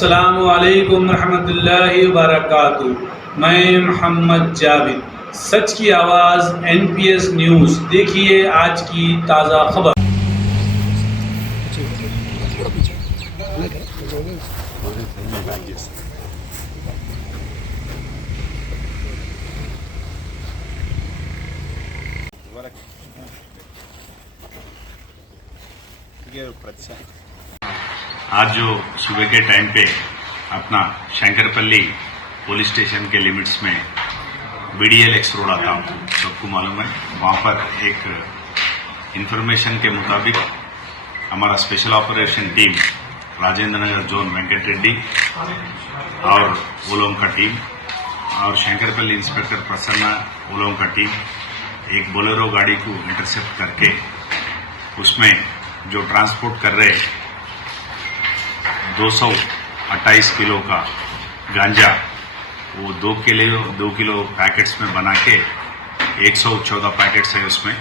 अस्सलामु अलैकुम रहमतुल्लाहि व बरकातुहू। मैं मोहम्मद जावेद, सच की आवाज़ NPS न्यूज़। देखिए आज की ताज़ा खबर। आज जो सुबह के टाइम पे अपना शंकरपल्ली पुलिस स्टेशन के लिमिट्स में BDLX रोड आता है, सबको मालूम है। वहां पर एक इंफॉर्मेशन के मुताबिक हमारा special operation team Rajendra Nagar zone Venkat Reddy और वो लोगों का टीम और शंकरपल्ली इंस्पेक्टर प्रसन्ना वो लोगों का टीम एक बोलेरो गाड़ी को इंटरसेप्ट करके उसमें जो ट्रांसपोर्ट कर रहे 228 किलो का गांजा, वो 2 किलो पैकेट्स में बना के 114 पैकेट्स है उसमें।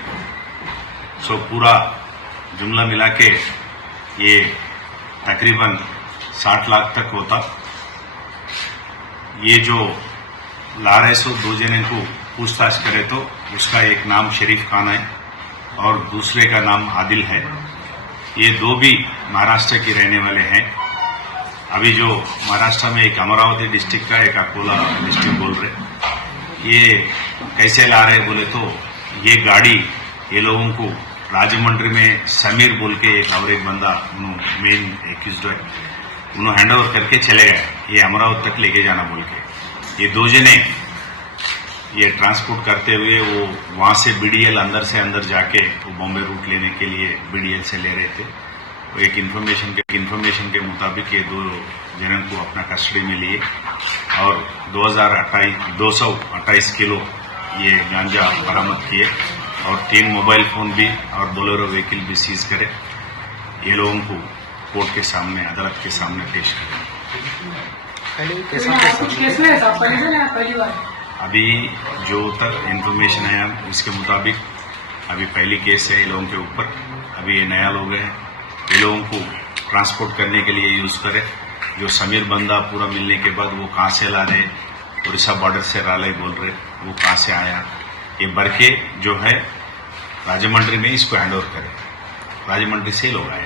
सो पूरा जुमला मिला के ये तकरीबन 60 लाख तक होता। ये जो ला रहे सो 2 जने को पूछताछ करे तो उसका एक नाम शरीफ खान है और दूसरे का नाम आदिल है। ये 2 भी महाराष्ट्र के रहने वाले हैं। अभी जो महाराष्ट्र में एक अमरावती डिस्ट्रिक्ट का एक अकोला डिस्ट्रिक्ट बोल रहे, ये कैसे ला रहे बोले तो ये गाड़ी ये लोगों को राजमंड्री में समीर बोल के एक और एक बंदा मेन एक्यूज्ड है, उन्होंने हैंड ओवर करके चले गए ये अमरावती तक लेके जाना बोल के। ये 2 जने ये ट्रांसपोर्ट करते हुए वो वहां से BDL अंदर से अंदर जाके वो बॉम्बे रूट लेने के लिए BDL से ले रहे थे। वो एक इन्फॉर्मेशन के मुताबिक ये 2 जनों को अपना कस्टडी में लिए और 228 किलो ये गांजा बरामद किए और 3 मोबाइल फोन भी और बोलेरो व्हीकल भी सीज करे। ये लोगों को कोर्ट के सामने अदालत के सामने पेश करें। अभी जो तक इन्फॉर्मेशन है उसके मुताबिक अभी पहली केस है ये लोगों के ऊपर। अभी ये नया लोग हैं, ये लोगों को ट्रांसपोर्ट करने के लिए यूज करे। जो समीर बंदा पूरा मिलने के बाद वो कहाँ से ला रहे, उड़ीसा बॉर्डर से राले बोल रहे, वो कहाँ से आया, ये बरके जो है राजमंड्री में इसको हैंड ओवर करे। राजमंड्री से लोग आए।